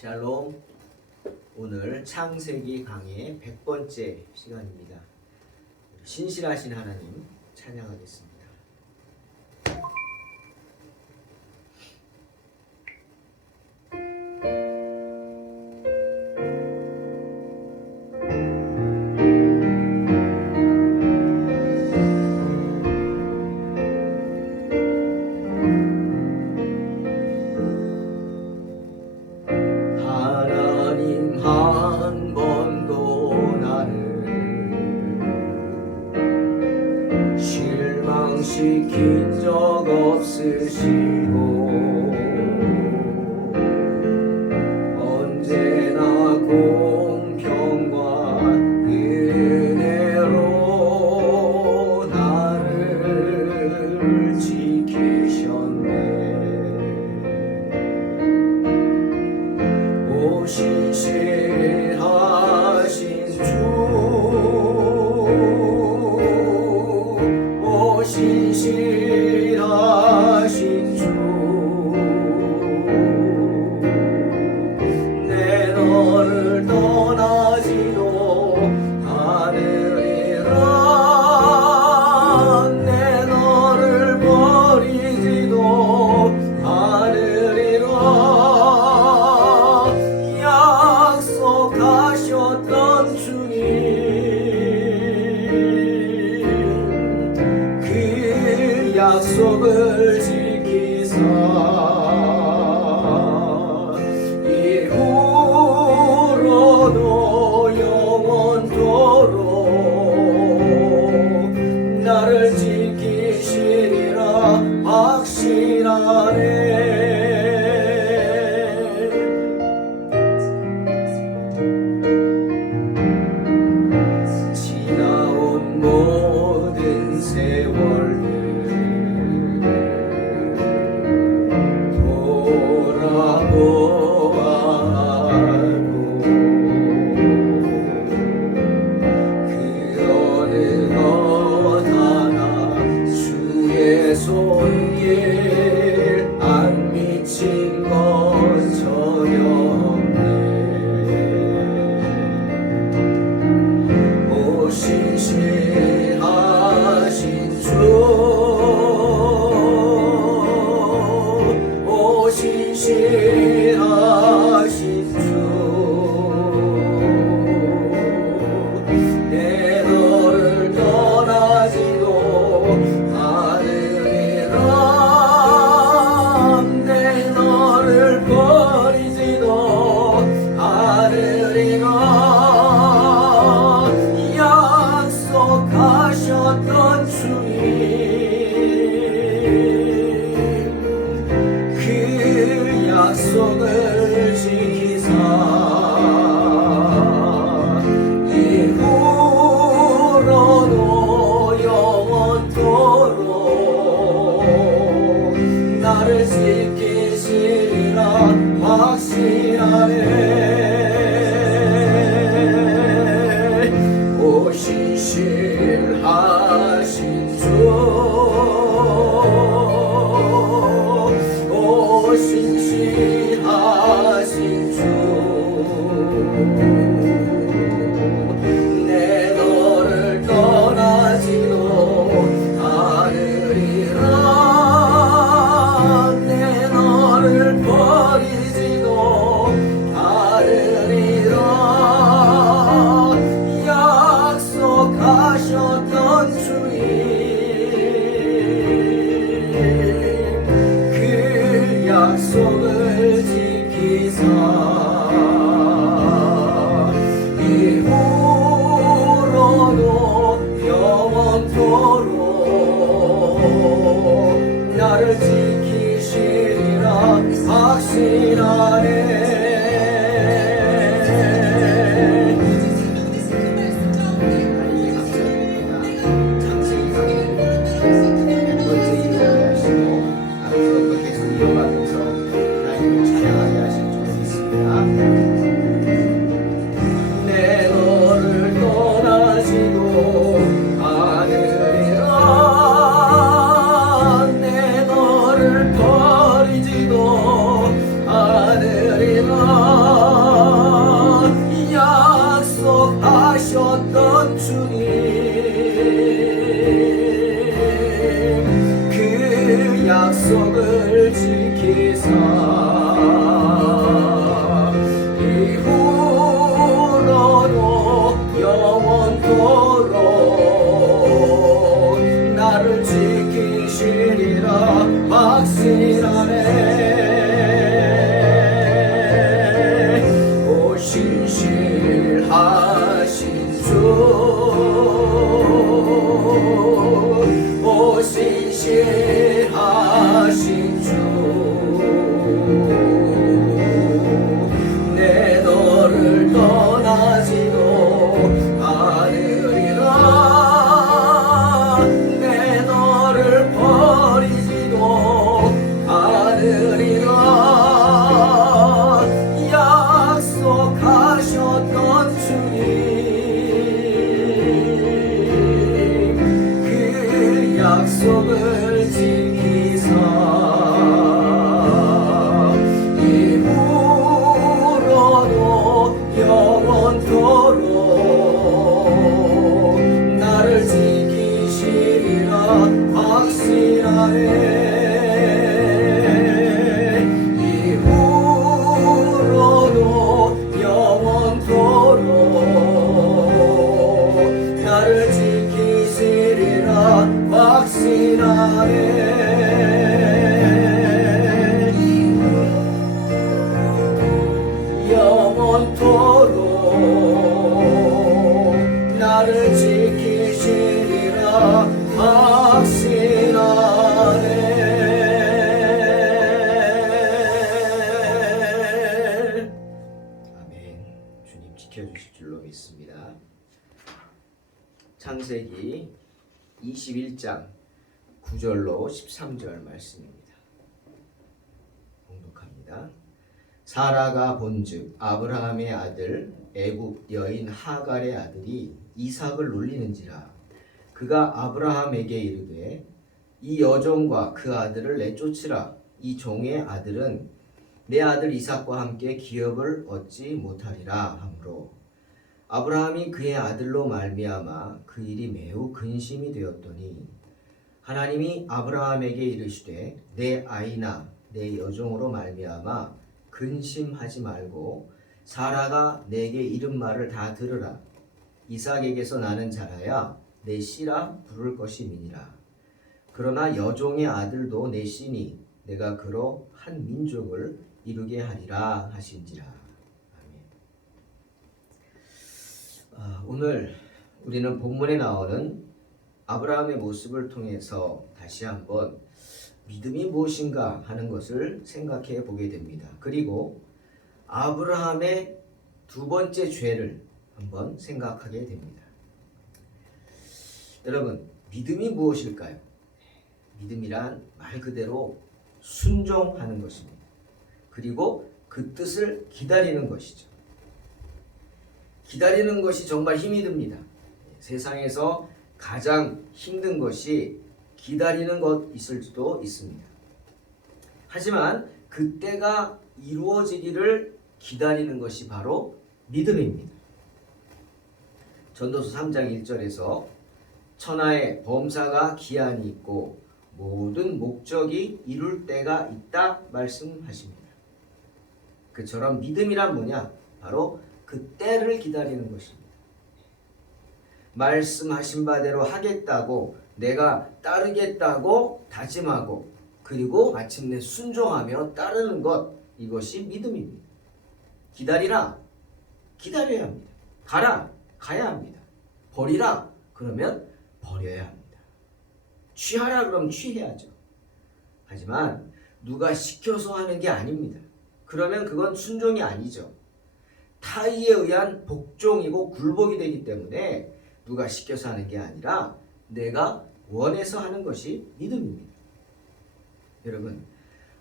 샬롬. 오늘 창세기 강의 100번째 시간입니다. 신실하신 하나님 찬양하겠습니다. 시킨 적 없으시고 언제나 공평과 은혜로 나를 지키셨네. 오 신실하신 주, 신실하신 주, 내 너를 떠나지도 않으리라. 내 너를 버리지도 않으리라. 약속하셨던 주님, 약속을 지키사 이후로도 영원토록 나를 지키시리라 확신하네. 지나온 모든 세월 손길 안 미친 것 전혀 없네. 오 신실하신 주, 오 신실하신 주, 내 너를 떠나지도 버리지도 않으리라. 약속하셨던 주님, 그 약속을 지키사 이후로도 영원토록 나를 지키시리라 확신하네. 오 신실하신 주, 오 신실하신 주, 내 너를 떠나지도 않으리라. 내 너를 버리지도 않으리라. 약속하셨던 주님, 그 약속을 지키사 이후로도 영원토록 나를 지키시리라 확신하네. 내 너를 떠나지도 않으리라. 내 너를 약속을 지키사 이후로도 영원토록 나를 지키시리라 확신하네. 오 신실하신 주, 오 신실하신 주, 내 너를 떠나지도 않으리라. 내 너를 버리지도 않으리라. 약속하셨던 주님, 그 약속을 지키사 이후로도 영원토록 나를 지키시리라 확신하네. 이후로도 영원토록 나를 지키시리라 확신하네. 영원토록 나를 지키시리라 확신하네. 아멘. 주님 지켜주실 줄로 믿습니다. 창세기 21장 9절로 13절 말씀입니다. 봉독합니다. 사라가 본즉 아브라함의 아들 애굽 여인 하갈의 아들이 이삭을 놀리는지라. 그가 아브라함에게 이르되 이 여종과 그 아들을 내쫓으라. 이 종의 아들은 내 아들 이삭과 함께 기업을 얻지 못하리라 하므로 아브라함이 그의 아들로 말미암아 그 일이 매우 근심이 되었더니 하나님이 아브라함에게 이르시되 내 아이나 내 여종으로 말미암아 근심하지 말고 사라가 내게 이른 말을 다 들으라. 이삭에게서 나는 자라야 내 씨라 부를 것임이니라. 그러나 여종의 아들도 내 씨니 내가 그로 한 민족을 이루게 하리라 하신지라. 아멘. 오늘 우리는 본문에 나오는 아브라함의 모습을 통해서 다시 한번 믿음이 무엇인가 하는 것을 생각해 보게 됩니다. 그리고 아브라함의 두 번째 죄를 한번 생각하게 됩니다. 여러분, 믿음이 무엇일까요? 믿음이란 말 그대로 순종하는 것입니다. 그리고 그 뜻을 기다리는 것이죠. 기다리는 것이 정말 힘이 듭니다. 세상에서 가장 힘든 것이 기다리는 것 있을 수도 있습니다. 하지만 그때가 이루어지기를 기다리는 것이 바로 믿음입니다. 전도서 3장 1절에서 천하의 범사가 기한이 있고 모든 목적이 이룰 때가 있다 말씀하십니다. 그처럼 믿음이란 뭐냐? 바로 그 때를 기다리는 것입니다. 말씀하신 바대로 하겠다고 내가 따르겠다고 다짐하고 그리고 마침내 순종하며 따르는 것, 이것이 믿음입니다. 기다리라, 기다려야 합니다. 가라, 가야 합니다. 버리라, 그러면 버려야 합니다. 취하라 그러면 취해야죠. 하지만 누가 시켜서 하는 게 아닙니다. 그러면 그건 순종이 아니죠. 타의에 의한 복종이고 굴복이 되기 때문에 누가 시켜서 하는 게 아니라 내가 원해서 하는 것이 믿음입니다. 여러분,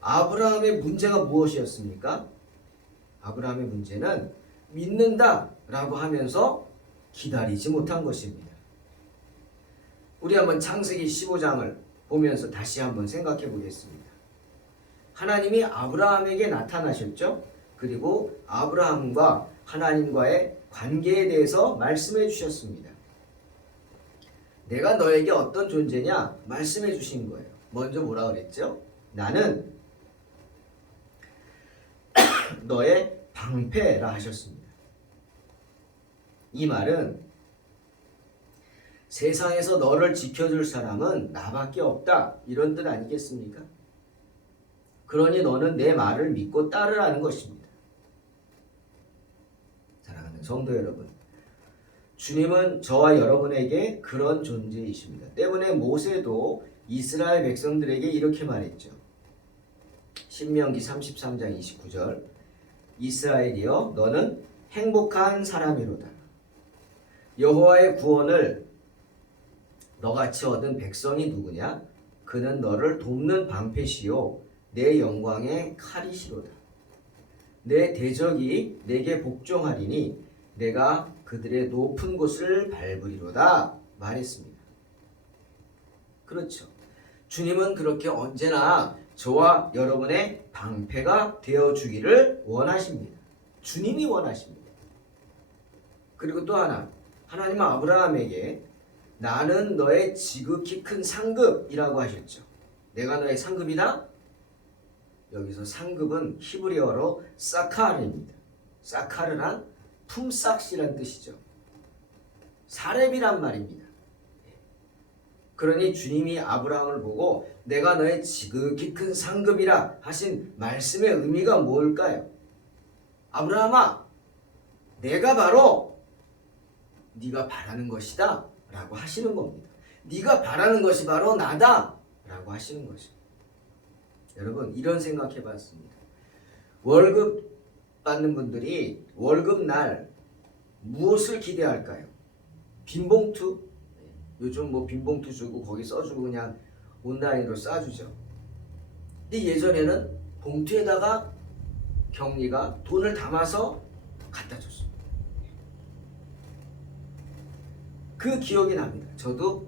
아브라함의 문제가 무엇이었습니까? 아브라함의 문제는 믿는다 라고 하면서 기다리지 못한 것입니다. 우리 한번 창세기 15장을 보면서 다시 한번 생각해 보겠습니다. 하나님이 아브라함에게 나타나셨죠. 그리고 아브라함과 하나님과의 관계에 대해서 말씀해 주셨습니다. 내가 너에게 어떤 존재냐 말씀해 주신 거예요. 먼저 뭐라 그랬죠? 나는 너의 방패라 하셨습니다. 이 말은 세상에서 너를 지켜줄 사람은 나밖에 없다, 이런 뜻 아니겠습니까? 그러니 너는 내 말을 믿고 따르라는 것입니다. 사랑하는 성도 여러분, 주님은 저와 여러분에게 그런 존재이십니다. 때문에 모세도 이스라엘 백성들에게 이렇게 말했죠. 신명기 33장 29절, 이스라엘이여 너는 행복한 사람이로다. 여호와의 구원을 너같이 얻은 백성이 누구냐? 그는 너를 돕는 방패시요 내 영광의 칼이시로다. 내 대적이 내게 복종하리니 내가 그들의 높은 곳을 밟으리로다 말했습니다. 그렇죠. 주님은 그렇게 언제나 저와 여러분의 방패가 되어주기를 원하십니다. 주님이 원하십니다. 그리고 또 하나, 하나님은 아브라함에게 나는 너의 지극히 큰 상급이라고 하셨죠. 내가 너의 상급이다? 여기서 상급은 히브리어로 사카르입니다. 사카르란 품삯이란 뜻이죠. 사렙이란 말입니다. 그러니 주님이 아브라함을 보고 내가 너의 지극히 큰 상급이라 하신 말씀의 의미가 뭘까요? 아브라함아, 내가 바로 네가 바라는 것이다 라고 하시는 겁니다. 네가 바라는 것이 바로 나다 라고 하시는 것입니다. 여러분, 이런 생각해 봤습니다. 월급 받는 분들이 월급날 무엇을 기대할까요? 빈봉투? 요즘 뭐 빈봉투 주고 거기 써주고 그냥 온라인으로 싸주죠. 근데 예전에는 봉투에다가 경리가 돈을 담아서 갖다 줬습니다. 그 기억이 납니다. 저도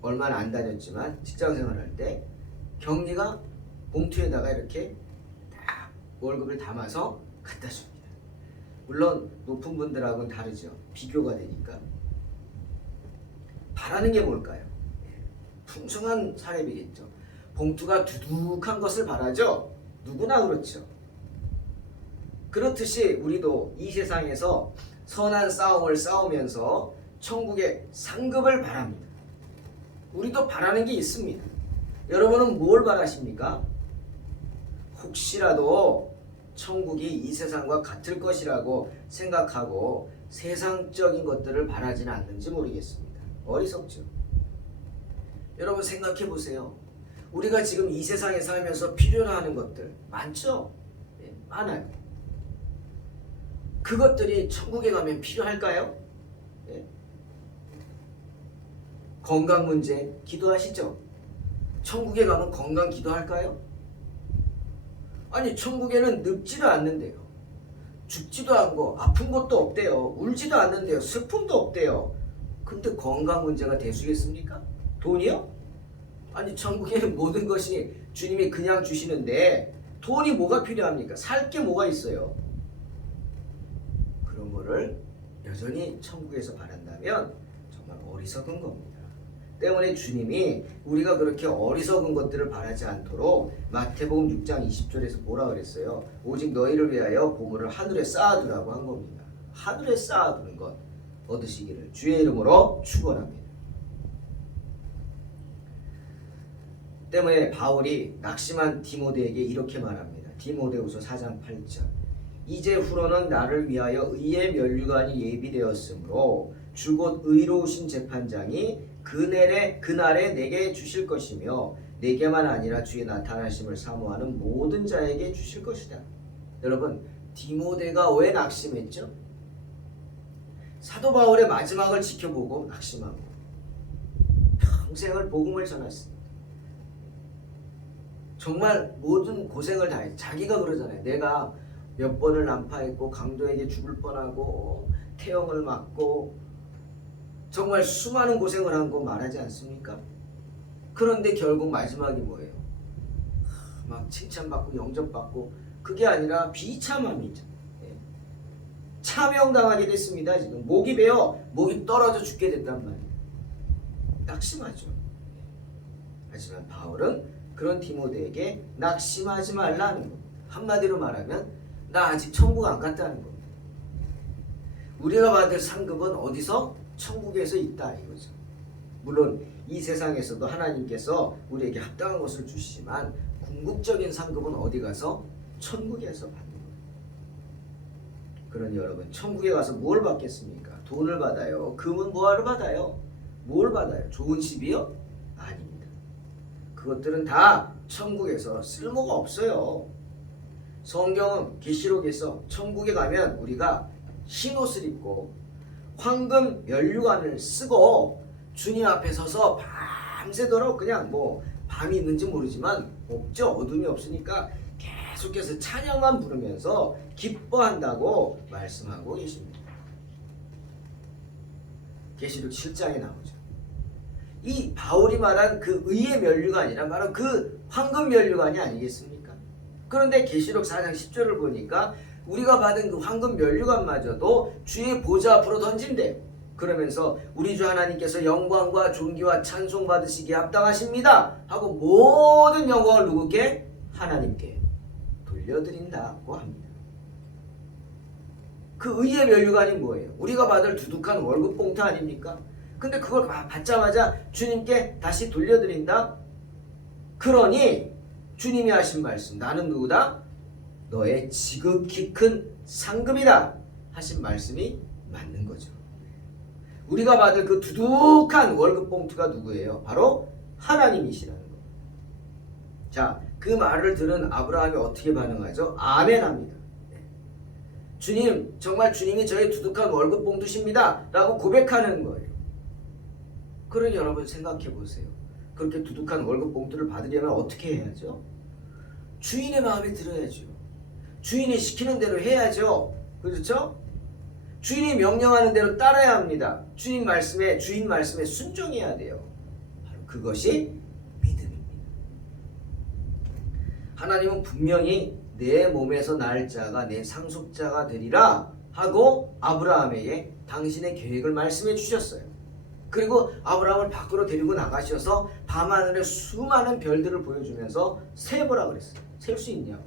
얼마나 안 다녔지만 직장생활할 때 경리가 봉투에다가 이렇게 딱 월급을 담아서 갖다 줍니다. 물론 높은 분들하고는 다르죠. 비교가 되니까. 바라는 게 뭘까요? 풍성한 사례비겠죠. 봉투가 두둑한 것을 바라죠. 누구나 그렇죠. 그렇듯이 우리도 이 세상에서 선한 싸움을 싸우면서 천국의 상급을 바랍니다. 우리도 바라는 게 있습니다. 여러분은 뭘 바라십니까? 혹시라도 천국이 이 세상과 같을 것이라고 생각하고 세상적인 것들을 바라지는 않는지 모르겠습니다. 어리석죠. 여러분 생각해 보세요. 우리가 지금 이 세상에 살면서 필요로 하는 것들 많죠? 네, 많아요. 그것들이 천국에 가면 필요할까요? 네. 건강 문제 기도하시죠? 천국에 가면 건강 기도할까요? 아니, 천국에는 늙지도 않는데요. 죽지도 않고 아픈 것도 없대요. 울지도 않는데요. 슬픔도 없대요. 근데 건강 문제가 되시겠습니까? 돈이요? 아니, 천국에는 모든 것이 주님이 그냥 주시는데 돈이 뭐가 필요합니까? 살 게 뭐가 있어요? 그런 거를 여전히 천국에서 바란다면 정말 어리석은 겁니다. 때문에 주님이 우리가 그렇게 어리석은 것들을 바라지 않도록 마태복음 6장 20절에서 뭐라 그랬어요? 오직 너희를 위하여 보물을 하늘에 쌓아두라고 한 겁니다. 하늘에 쌓아두는 것 얻으시기를 주의 이름으로 축원합니다. 때문에 바울이 낙심한 디모데에게 이렇게 말합니다. 디모데후서 4장 8절. 이제 후로는 나를 위하여 의의 면류관이 예비되었으므로 주 곧 의로우신 재판장이 그날에 내게 주실 것이며 내게만 아니라 주의 나타나심을 사모하는 모든 자에게 주실 것이다. 여러분, 디모데가 왜 낙심했죠? 사도 바울의 마지막을 지켜보고 낙심하고 평생을 복음을 전했습니다. 정말 모든 고생을 다했어요. 자기가 그러잖아요. 내가 몇 번을 난파했고 강도에게 죽을 뻔하고 태형을 맞고 정말 수많은 고생을 한 거 말하지 않습니까? 그런데 결국 마지막이 뭐예요? 막 칭찬받고 영접받고 그게 아니라 비참함이죠. 차명당하게 됐습니다. 지금 목이 베어 목이 떨어져 죽게 됐단 말이에요. 낙심하죠. 하지만 바울은 그런 디모데에게 낙심하지 말라는 겁니다. 한마디로 말하면 나 아직 천국 안 갔다는 겁니다. 우리가 받을 상급은 어디서? 천국에서 있다 이거죠. 물론 이 세상에서도 하나님께서 우리에게 합당한 것을 주시지만 궁극적인 상급은 어디 가서? 천국에서 받는 거예요. 그러니 여러분, 천국에 가서 뭘 받겠습니까? 돈을 받아요? 금은 뭐하러 받아요? 뭘 받아요? 좋은 집이요? 아닙니다. 그것들은 다 천국에서 쓸모가 없어요. 성경은 계시록에서 천국에 가면 우리가 흰 옷을 입고 황금 면류관을 쓰고 주님 앞에 서서 밤새도록 그냥 뭐 밤이 있는지 모르지만 없죠. 어둠이 없으니까 계속해서 찬양만 부르면서 기뻐한다고 말씀하고 계십니다. 계시록 7장에 나오죠. 이 바울이 말한 그 의의 면류관이란 바로 그 황금 면류관이 아니겠습니까? 그런데 계시록 4장 10절을 보니까 우리가 받은 그 황금 면류관마저도 주의 보좌 앞으로 던진대. 그러면서 우리 주 하나님께서 영광과 존귀와 찬송 받으시기에 합당하십니다 하고 모든 영광을 누구께? 하나님께 돌려드린다고 합니다. 그 의의 면류관이 뭐예요? 우리가 받을 두둑한 월급 봉투 아닙니까? 근데 그걸 받자마자 주님께 다시 돌려드린다? 그러니 주님이 하신 말씀, 나는 누구다? 너의 지극히 큰 상급이다 하신 말씀이 맞는 거죠. 우리가 받을 그 두둑한 월급 봉투가 누구예요? 바로 하나님이시라는 거예요. 자, 그 말을 들은 아브라함이 어떻게 반응하죠? 아멘 합니다. 주님, 정말 주님이 저의 두둑한 월급 봉투십니다 라고 고백하는 거예요. 그러니 여러분 생각해 보세요. 그렇게 두둑한 월급 봉투를 받으려면 어떻게 해야죠? 주인의 마음에 들어야죠. 주인이 시키는 대로 해야죠. 그렇죠? 주인이 명령하는 대로 따라야 합니다. 주인 말씀에 순종해야 돼요. 바로 그것이 믿음입니다. 하나님은 분명히 내 몸에서 날 자가 내 상속자가 되리라 하고 아브라함에게 당신의 계획을 말씀해 주셨어요. 그리고 아브라함을 밖으로 데리고 나가셔서 밤하늘에 수많은 별들을 보여주면서 세보라 그랬어요. 셀 수 있냐고.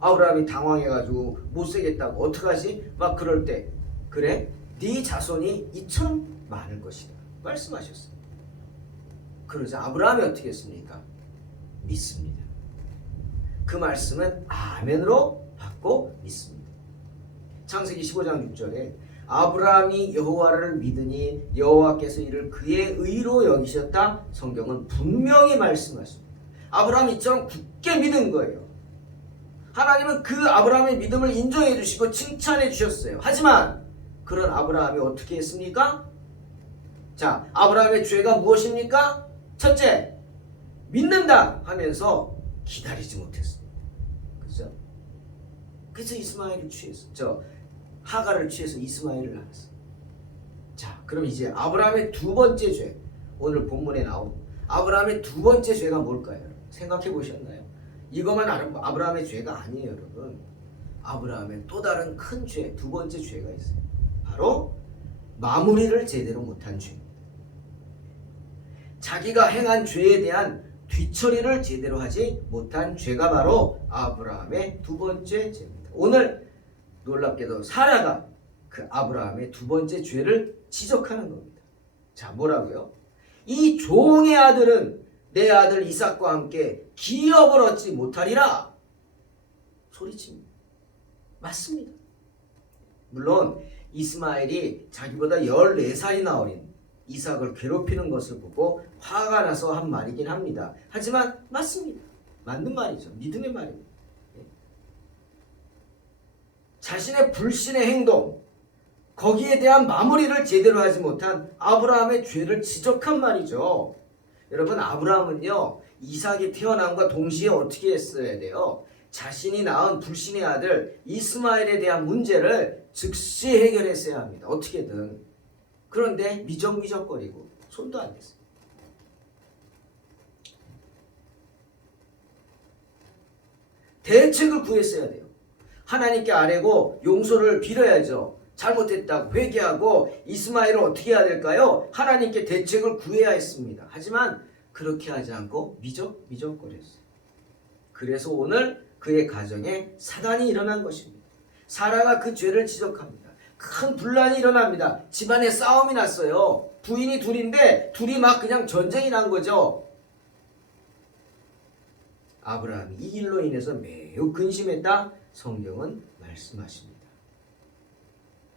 아브라함이 당황해가지고 못 세겠다고 어떡하지? 막 그럴 때 그래? 네 자손이 이처럼 많을 것이다 말씀하셨어요. 그러자 아브라함이 어떻게 했습니까? 믿습니다. 그 말씀은 아멘으로 받고 믿습니다. 창세기 15장 6절에 아브라함이 여호와를 믿으니 여호와께서 이를 그의 의로 여기셨다. 성경은 분명히 말씀하십니다. 아브라함이 이처럼 굳게 믿은 거예요. 하나님은 그 아브라함의 믿음을 인정해 주시고 칭찬해 주셨어요. 하지만 그런 아브라함이 어떻게 했습니까? 자, 아브라함의 죄가 무엇입니까? 첫째, 믿는다 하면서 기다리지 못했어요. 그죠? 그래서 이스마엘을 취해서 하갈을 취해서 이스마엘을 낳았어요. 자, 그럼 이제 아브라함의 두 번째 죄, 오늘 본문에 나온 아브라함의 두 번째 죄가 뭘까요? 생각해 보셨나요? 이것만 아브라함의 죄가 아니에요, 여러분. 아브라함의 또 다른 큰 죄, 두 번째 죄가 있어요. 바로 마무리를 제대로 못한 죄입니다. 자기가 행한 죄에 대한 뒤처리를 제대로 하지 못한 죄가 바로 아브라함의 두 번째 죄입니다. 오늘 놀랍게도 사라가 그 아브라함의 두 번째 죄를 지적하는 겁니다. 자, 뭐라고요? 이 종의 아들은 내 아들 이삭과 함께 기업을 얻지 못하리라 소리칩니다. 맞습니다. 물론 이스마엘이 자기보다 14살이나 어린 이삭을 괴롭히는 것을 보고 화가 나서 한 말이긴 합니다. 하지만 맞습니다. 맞는 말이죠. 믿음의 말입니다. 자신의 불신의 행동, 거기에 대한 마무리를 제대로 하지 못한 아브라함의 죄를 지적한 말이죠. 여러분, 아브라함은요, 이삭이 태어남과 동시에 어떻게 했어야 돼요? 자신이 낳은 불신의 아들 이스마엘에 대한 문제를 즉시 해결했어야 합니다. 어떻게든. 그런데 미적미적거리고 손도 안 댔어요. 대책을 구했어야 돼요. 하나님께 아뢰고 용서를 빌어야죠. 잘못했다고 회개하고 이스마엘을 어떻게 해야 될까요? 하나님께 대책을 구해야 했습니다. 하지만 그렇게 하지 않고 미적거렸어요. 그래서 오늘 그의 가정에 사단이 일어난 것입니다. 사라가 그 죄를 지적합니다. 큰 분란이 일어납니다. 집안에 싸움이 났어요. 부인이 둘인데 둘이 막 그냥 전쟁이 난 거죠. 아브라함이 이 일로 인해서 매우 근심했다 성경은 말씀하십니다.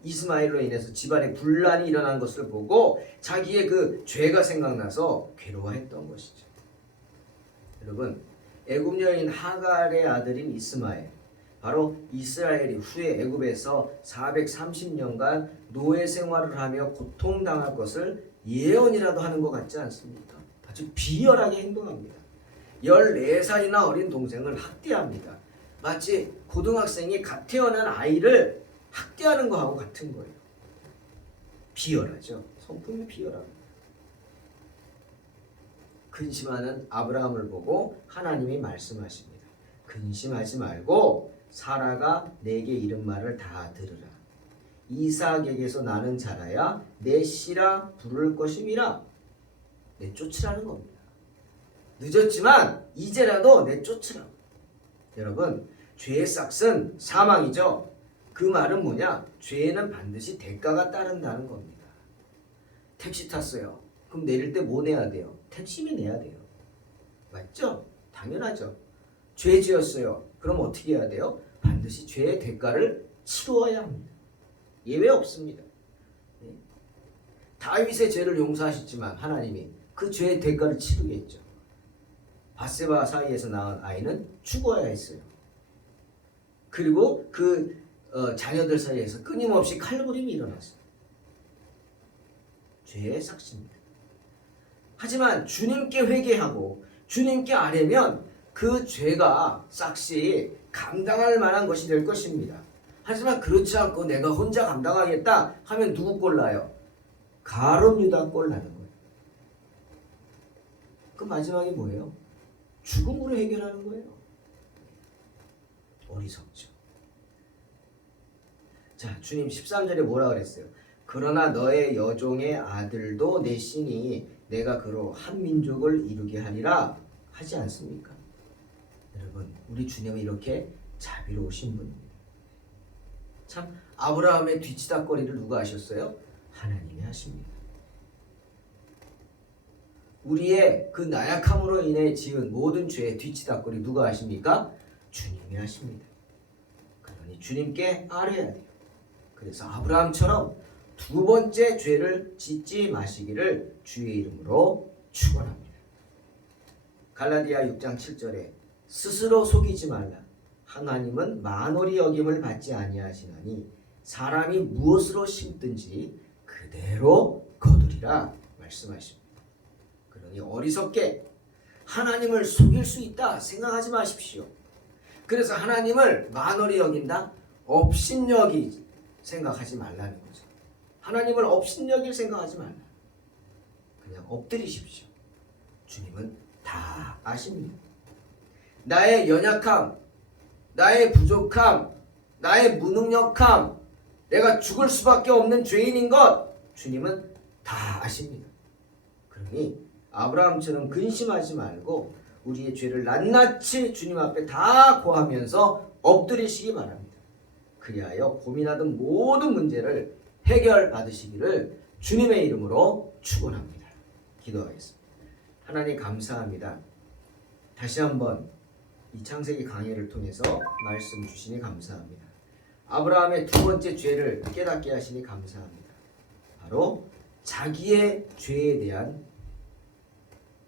이스마엘로 인해서 집안에 분란이 일어난 것을 보고 자기의 그 죄가 생각나서 괴로워했던 것이죠. 여러분, 애굽 여인 하갈의 아들인 이스마엘, 바로 이스라엘이 후에 애굽에서 430년간 노예 생활을 하며 고통당할 것을 예언이라도 하는 것 같지 않습니까? 아주 비열하게 행동합니다. 14살이나 어린 동생을 학대합니다. 마치 고등학생이 갓 태어난 아이를 학대하는 거하고 같은 거예요. 비열하죠. 성품이 비열합니다. 근심하는 아브라함을 보고 하나님이 말씀하십니다. 근심하지 말고 사라가 내게 이른 말을 다 들으라. 이삭에게서 나는 자라야 내 씨라 부를 것임이라. 내쫓으라는 겁니다. 늦었지만 이제라도 내쫓으라고. 여러분, 죄의 싹은 사망이죠. 그 말은 뭐냐? 죄에는 반드시 대가가 따른다는 겁니다. 택시 탔어요. 그럼 내릴 때 뭐 내야 돼요? 택시비 내야 돼요. 맞죠? 당연하죠. 죄 지었어요. 그럼 어떻게 해야 돼요? 반드시 죄의 대가를 치루어야 합니다. 예외 없습니다. 다윗의 죄를 용서하셨지만 하나님이 그 죄의 대가를 치르겠죠. 밧세바 사이에서 낳은 아이는 죽어야 했어요. 그리고 그 자녀들 사이에서 끊임없이 칼부림이 일어났어요. 죄의 삭시입니다. 하지만 주님께 회개하고 주님께 아뢰면 그 죄가 싹시 감당할 만한 것이 될 것입니다. 하지만 그렇지 않고 내가 혼자 감당하겠다 하면 누구 꼴 나요? 가룟 유다 꼴 나는 거예요. 그 마지막이 뭐예요? 죽음으로 해결하는 거예요. 어리석죠. 자, 주님 13절에 뭐라 그랬어요? 그러나 너의 여종의 아들도 내 씨니 내가 그로 한 민족을 이루게 하리라 하지 않습니까? 여러분, 우리 주님은 이렇게 자비로우신 분입니다. 참, 아브라함의 뒤치다꺼리를 누가 하셨어요? 하나님이 하십니다. 우리의 그 나약함으로 인해 지은 모든 죄의 뒤치다꺼리 누가 하십니까? 주님이 하십니다. 그러니 주님께 아뢰야 돼요. 그래서 아브라함처럼 두 번째 죄를 짓지 마시기를 주의 이름으로 축원합니다. 갈라디아 6장 7절에 스스로 속이지 말라. 하나님은 만홀히 여김을 받지 아니하시나니 사람이 무엇으로 심든지 그대로 거두리라 말씀하십니다. 그러니 어리석게 하나님을 속일 수 있다 생각하지 마십시오. 그래서 하나님을 만홀히 여긴다? 업신여기 생각하지 말라는 거죠. 하나님을 업신여길 생각하지 말라. 그냥 엎드리십시오. 주님은 다 아십니다. 나의 연약함, 나의 부족함, 나의 무능력함, 내가 죽을 수밖에 없는 죄인인 것 주님은 다 아십니다. 그러니 아브라함처럼 근심하지 말고 우리의 죄를 낱낱이 주님 앞에 다 고하면서 엎드리시기 바랍니다. 그리하여 고민하던 모든 문제를 해결받으시기를 주님의 이름으로 축원합니다. 기도하겠습니다. 하나님 감사합니다. 다시 한번 이 창세기 강의를 통해서 말씀 주시니 감사합니다. 아브라함의 두 번째 죄를 깨닫게 하시니 감사합니다. 바로 자기의 죄에 대한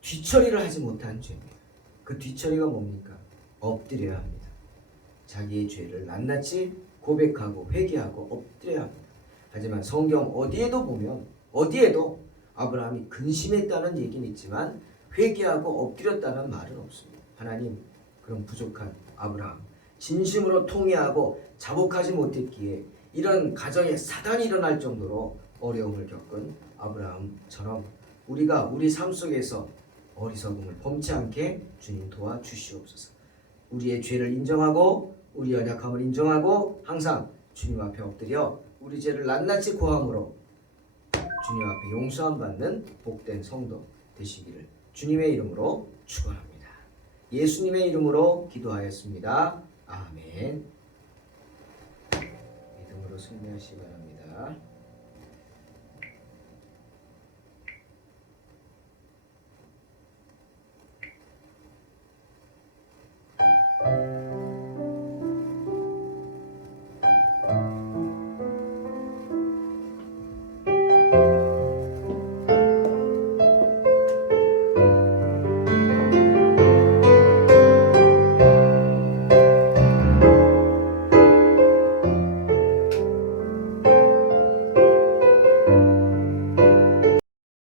뒤처리를 하지 못한 죄입니다. 그 뒤처리가 뭡니까? 엎드려야 합니다. 자기의 죄를 낱낱이 고백하고 회개하고 엎드려야 합니다. 하지만 성경 어디에도 보면 어디에도 아브라함이 근심했다는 얘기는 있지만 회개하고 엎드렸다는 말은 없습니다. 하나님, 그런 부족한 아브라함 진심으로 통회하고 자복하지 못했기에 이런 가정에 사단이 일어날 정도로 어려움을 겪은 아브라함처럼 우리가 우리 삶 속에서 어리석음을 범치 않게 주님 도와주시옵소서. 우리의 죄를 인정하고 우리 연약함을 인정하고 항상 주님 앞에 엎드려 우리 죄를 낱낱이 고함으로 주님 앞에 용서함 받는 복된 성도 되시기를 주님의 이름으로 축원합니다. 예수님의 이름으로 기도하였습니다. 아멘. 믿음으로 승리하시기 바랍니다.